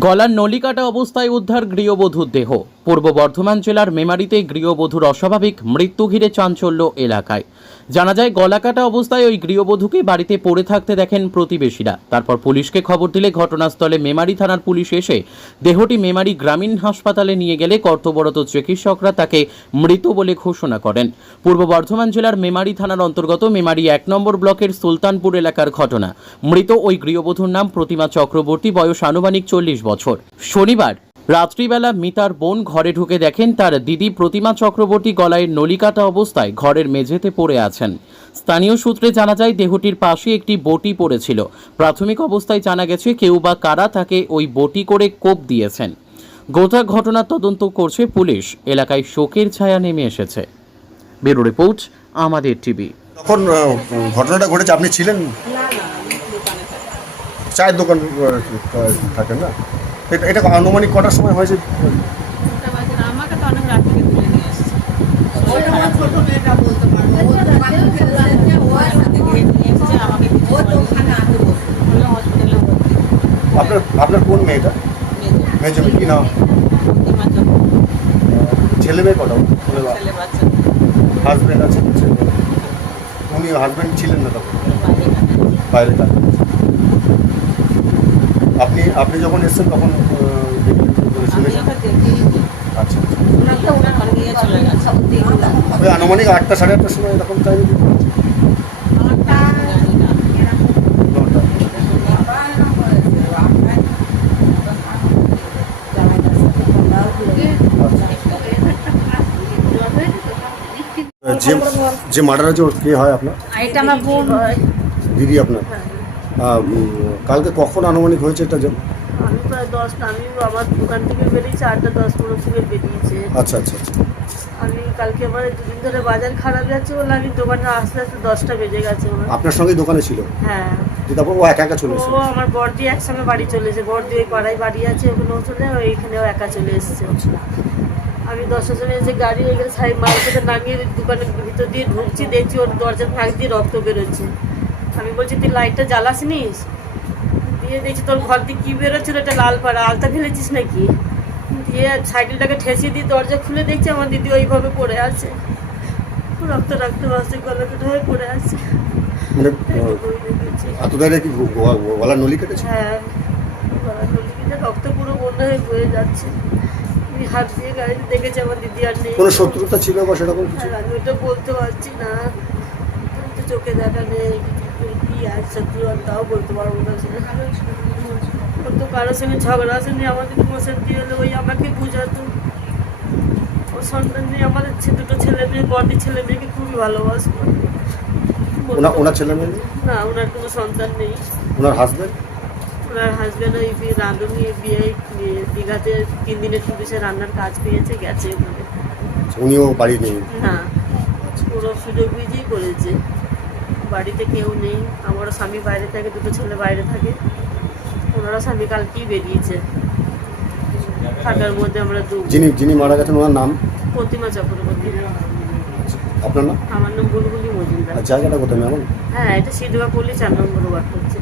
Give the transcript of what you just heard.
গলার নলিকাটা অবস্থায় উদ্ধার গৃহবধূর দেহ। পূর্ব বর্ধমান জেলার মেমারিতে গৃহবধূর অস্বাভাবিক মৃত্যু ঘিরে চাঞ্চল্য এলাকায়। জানা যায় গলাকাটা অবস্থায় ওই গৃহবধূকে বাড়িতে পড়ে থাকতে দেখেন প্রতিবেশীরা। তারপর পুলিশকে খবর দিলে ঘটনাস্থলে মেমারি থানার পুলিশ এসে দেহটি মেমারি গ্রামীণ হাসপাতালে নিয়ে গেলে কর্তব্যরত চিকিৎসকরা তাকে মৃত বলে ঘোষণা করেন। পূর্ব বর্ধমান জেলার মেমারি থানার অন্তর্গত মেমারি এক নম্বর ব্লকের সুলতানপুর এলাকার ঘটনা। মৃত ওই গৃহবধূর নাম প্রতিমা চক্রবর্তী, বয়স আনুমানিক চল্লিশ বছর। শনিবার রাত্রিবেলা মিতার বোন ঘরে ঢুকে দেখেন তার দিদি প্রতিমা চক্রবর্তী গলায় নলিকাটা অবস্থায় ঘরের মেঝেতে পড়ে আছেন। স্থানীয় সূত্রে জানা যায়, দেহটির পাশে একটি বটি পড়েছিল। প্রাথমিক অবস্থায় জানা গেছে, কেউ বা কারা তাকে ওই বটি করে কোপ দিয়েছেন। গোটা ঘটনার তদন্ত করছে পুলিশ। এলাকায় শোকের ছায়া নেমে এসেছে। ব্যুরো রিপোর্ট, আমাদের টিভি। তখন ঘটনাটা ঘটেছে, আপনি ছিলেন? চায়ের দোকান থাকেন না? এটা এটা আনুমানিক কটার সময় হয়েছে? থেকে। আপনার আপনার কোন মেয়েটা? মেয়ে জমি কি নাম? ছেলে মেয়ে কটা? হাজব্যান্ড আছে উনি হাজব্যান্ড ছিলেন না তখন? বাইরে কাজে। বাইরে কাজ আপনি আপনি যখন এসেছেন তখন আহ, দেখলেন কি করে আমি শুনেছেন? ওটা দেখিনি। আচ্ছা আচ্ছা ওনাকে ওরা নিয়ে চলে গেছে। ওই আনুমানিক আটটা সাড়ে আটটার সময় এরকম টাইম জানি না। যে যে মার্ডার আছে ওর কে হয় আপনার এটা আমার বোন হয় দিদি আপনার আহ, উম, কালকে কখন আনুমানিক হয়েছে এটা আমি প্রায় দশটা আমি আমার দোকান থেকে বেরিয়েছি আটটা দশ পনেরো থেকে বেরিয়েছে। আচ্ছা আচ্ছা আচ্ছা। আমি কালকে আমার দুদিন ধরে বাজার খারাপ যাচ্ছে বলে আমি দোকানে আসতে আসতে দশটা বেজে গেছে আপনার সঙ্গে দোকানে ছিল? হ্যাঁ। তারপর ও একা একা চলে ও আমার বর্দি একসঙ্গে বাড়ি চলে চলেছে বর্দি ওই পাড়ায় বাড়ি আছে ওখানেও চলে আর এইখানেও একা চলে এসছে। আমি দশটা জনে এসে গাড়ি এখানে সাইড মার্কেটে নামিয়ে দোকানের ভিতর দিয়ে ঢুকছি দেখছি ওর দরজার ফাঁক দিয়ে রক্ত বেরোচ্ছে। আমি বলছি তুই লাইটটা জ্বালাসনিস দিয়ে দেখছি তোর ঘর দিয়ে কী বেরোচ্ছিল এটা লাল পাড়া আলতা ফেলেছিস নাকি? দিয়ে সাইকেলটাকে ঠেসিয়ে দিয়ে দরজা খুলে দেখছি আমার দিদি ওইভাবে পড়ে আছে। রক্ত রক্ত বাসে গলা কেটে হয়ে পড়ে আছে। মানে কি গলার নলি কেটেছে? হ্যাঁ গলার রক্ত পুরো বন্যা হয়ে বয়ে যাচ্ছে। হাত দিয়ে গাড়িতে দেখেছি আমার দিদি আর নেই। কোনো শত্রুতা ছিল বা সেরকম কিছু? আমি ওটা বলতে পারছি না। তো চোখে দেখা নেই কিছু কি আছে শত্রু আমি তাও বলতে পারব না তো কারোর সঙ্গে ঝগড়া আসেনি আমাদের মোশন দিয়ে হলে ওই আমাকে বুঝাতো। ও সন্তান নিয়ে আমাদের দুটো ছেলে মেয়ে বড়ি ছেলে মেয়েকে খুবই ভালোবাসতো। ওনার ছেলে মেয়ে না ওনার কোনো সন্তান নেই। ওনার হাজব্যান্ড ওনার হাজব্যান্ড ওই রাঁধুনি বিয়ে দীঘাতে তিন দিনের ছুটি সে রান্নার কাজ পেয়েছে গেছে ওখানে উনিও বাড়ি নেই? না পুরো সুযোগ বুঝেই করেছে। বাড়িতে কেউ নেই। আমারও স্বামী বাইরে থাকে দুটো ছেলে বাইরে থাকে। ওনারা স্বামী কালকেই বেরিয়েছে। থাকার মধ্যে আমরা দু যিনি যিনি মারা গেছেন ওনার নাম? প্রতিমা চক্রবর্তী। আপনার নাম? আমার নাম বুলবুলি মজুমদার। জায়গাটা কোথায় ম্যাম হ্যাঁ এটা সিধুয়া পল্লী চার নম্বর ওয়ার্ড করছে